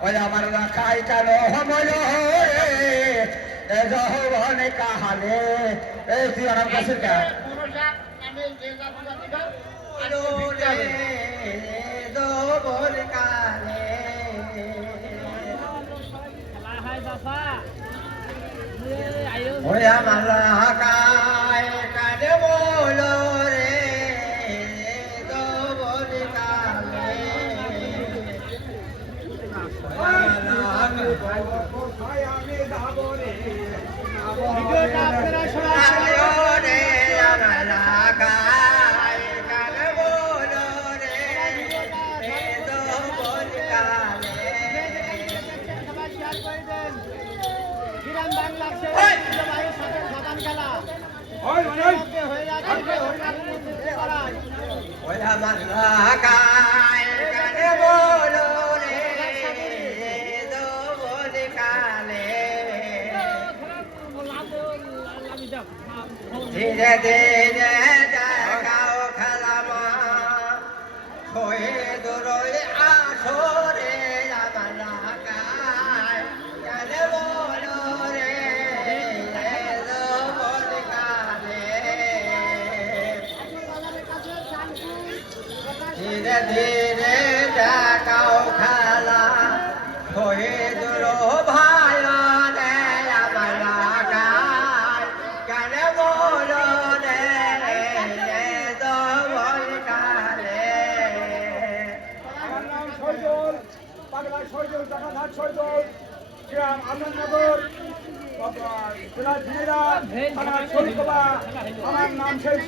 ওই আমার রাখাই কেন সময় যৌবনে কাহালে এই তুই আমার কাছে ওই আমার রাখাই কেন বলো রে যৌবনে কালে ধীরে ধীরে দেখাও খেলামা হয়ে দূরে আসরে আমার লাগায় কেন বলো রে ধীরে ধীরে দেখাও খেলা হয়ে দূর ভাই আমার লাগায় কেন বলো রে দবল কালে গ্রাম আনন্দনগর জেলা ঝিনাইদহ থানা শরীফ আমার নাম শেখ